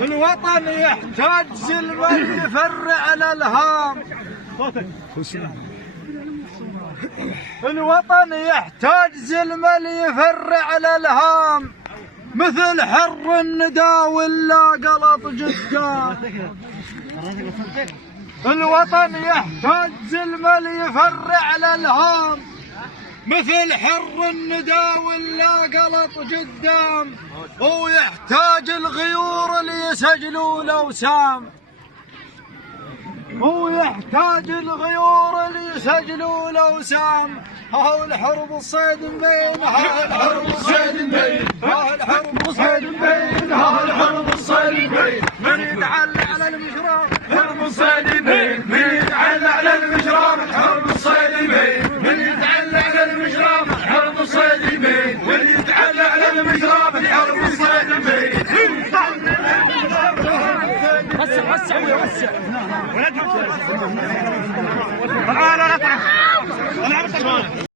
الوطن يحتاج سلما يفرع الالهام. الوطن يحتاج سلما يفرع الالهام، مثل حر الندى ولا قلط جدان. الوطن يحتاج سلما يفرع الالهام، مثل حر الندى ولا قلط قدام. ويحتاج الغيور اللي يسجلوا الاوسام، ويحتاج الغيور اللي يسجلوا الاوسام. ها الحرب الصيد بين، ها الحرب الصيد بين، ها الحرب الصيد بين، ها الحرب الصيد بين. من يتعلى على المشراب حرب الصيد بين، من يتعلى على المشراب حرب الصيد بين، من يتعلى على المشراب حرب الصيد بين، من يتعلى على المشراب حرب الصيد بين. وسع وسع وسع. لا لا لا